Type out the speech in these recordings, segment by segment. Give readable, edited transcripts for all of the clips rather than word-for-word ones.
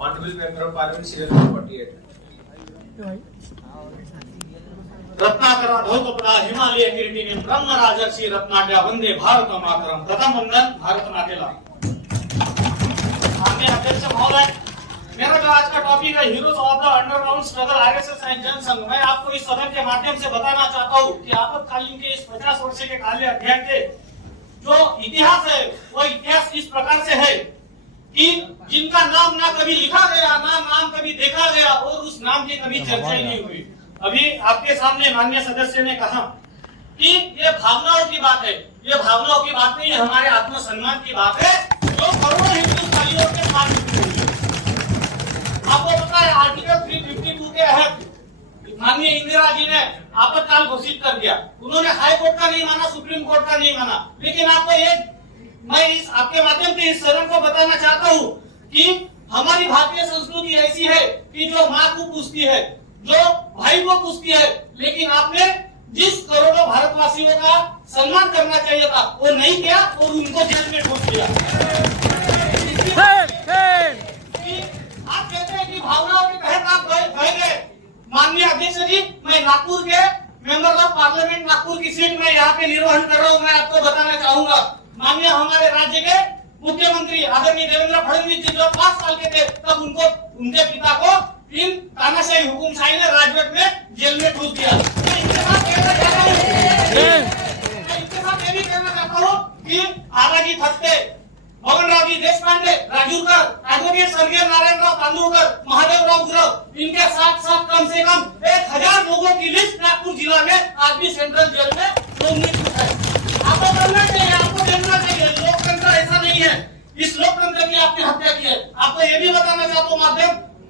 Honorable Member of Parliament, serial number 48. Ratnakar धौकपड़ा Himalaya किरीटिनी ब्रह्म राजर्षि रत्नाट्या वंदे भारत मातरम। प्रथम वंदन भारत मातेला। माननीय अध्यक्ष महोदय, मेरा जो आज का टॉपिक है heroes of the underground struggle RSS and Jana Sangh. मैं आपको इस सदन के माध्यम से बताना चाहता हूँ कि आपातकालीन के इस 50 वर्ष के काले अध्ययन के जो इतिहास है वो इतिहास इस प्रकार से है कि जिनका नाम ना कभी लिखा गया ना नाम कभी देखा गया और उस नाम की कभी चर्चा ही नहीं हुई। अभी आपके सामने माननीय सदस्य ने कहा कि ये भावनाओं की बात है। ये भावनाओं की बात नहीं, हमारे आत्मसम्मान की बात है जो करोड़ों हिंदुस्तानियों के साथ हुई। आपको पता है आर्टिकल 352 के तहत माननीय इंदिरा जी ने आपातकाल घोषित कर दिया। उन्होंने हाई कोर्ट का नहीं माना, सुप्रीम कोर्ट का नहीं माना। लेकिन आपको मैं इस आपके माध्यम से इस सदन को बताना चाहता हूँ कि हमारी भारतीय संस्कृति ऐसी है कि जो माँ को पूछती है, जो भाई को पूछती है, लेकिन आपने जिस करोड़ों भारतवासियों का सम्मान करना चाहिए था वो नहीं किया और उनको जेल में ठोक दिया। आप कहते हैं कि भावनाओं के तहत आप गए गए। माननीय अध्यक्ष जी, मैं नागपुर के मेंबर ऑफ पार्लियामेंट नागपुर की सीट में यहाँ पे निर्वहन कर रहा हूँ। मैं आपको बताना चाहूंगा, माननीय हमारे राज्य के मुख्यमंत्री आदरणीय देवेंद्र फडणवीस जी जब 5 साल के थे तब उनके पिता को इन तानाशाही हुकुमशाही ने राजवट में जेल में ठूस दिया। मैं इनके साथ कहना चाहता हूँ कि आराजी थत्ते, भगवानराव जी देशपांडे, राजूरकर, एडवोकेट स्वर्गीय नारायणराव तांदुळकर, महादेवराव गुरव, इनके साथ साथ कम से कम 1000 लोगों की लिस्ट नागपुर जिला में आज भी सेंट्रल जेल में नोमिनेट है। आपको करना चाहिए, आपको देखना चाहिए। लोकतंत्र ऐसा नहीं है, इस लोकतंत्र की आपने हत्या की है। आपको ये भी बताना चाहता हूँ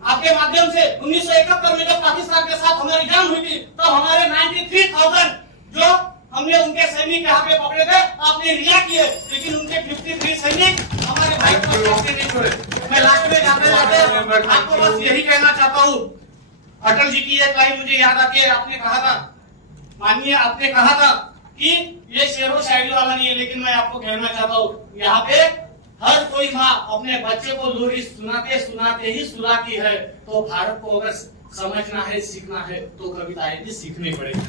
आपके माध्यम से 1971 में जब पाकिस्तान के साथ हमारी जंग हुई थी तब तो हमारे 93,000 जो हमने उनके सैनिक यहाँ पे पकड़े थे, आपने रिहा किए, लेकिन उनके 53 सैनिक हमारे भाई को नहीं छोड़े। मैं लास्ट में जाते जाते आपको बस यही कहना चाहता हूँ, अटल जी की एक लाइन मुझे याद आती है। आपने कहा था, माननीय आपने कहा था कि ये शेरो शायरी वाला नहीं है, लेकिन मैं आपको कहना चाहता हूँ यहाँ पे हर कोई माँ अपने बच्चे को लोरी सुनाते सुनाते ही सुलाती है। तो भारत को अगर समझना है, सीखना है तो कविताएं भी सीखनी पड़ेगी।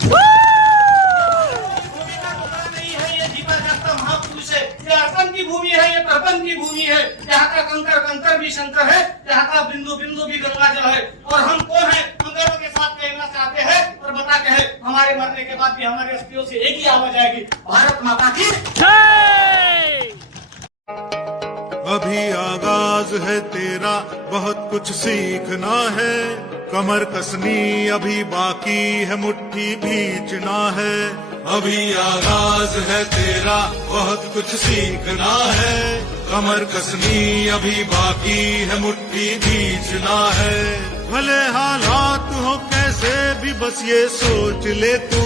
नहीं है, ये जीता जागता महापुरुष है, ये अर्पण की भूमि है, ये तर्पण की भूमि है। यहाँ का कंकर कंकर भी शंकर है, यहाँ का बिंदु बिंदु भी गंगा जल है। और हम कौन है, हम गर्व के साथ कहना चाहते हैं और बताते हैं, हमारे मरने के बाद भी हमारे अस्थियों से एक ही आवाज आएगी, भारत माता की जय। अभी आगाज है तेरा, बहुत कुछ सीखना है। कमर कसनी अभी बाकी है, मुट्ठी भींचना है। अभी आगाज है तेरा, बहुत कुछ सीखना है। कमर कसनी अभी बाकी है, मुट्ठी भींचना है। भले हालात हो कैसे भी बस ये सोच ले तू,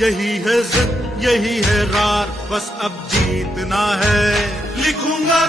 यही है जिद, यही है रार, बस अब जीतना है। लिखूंगा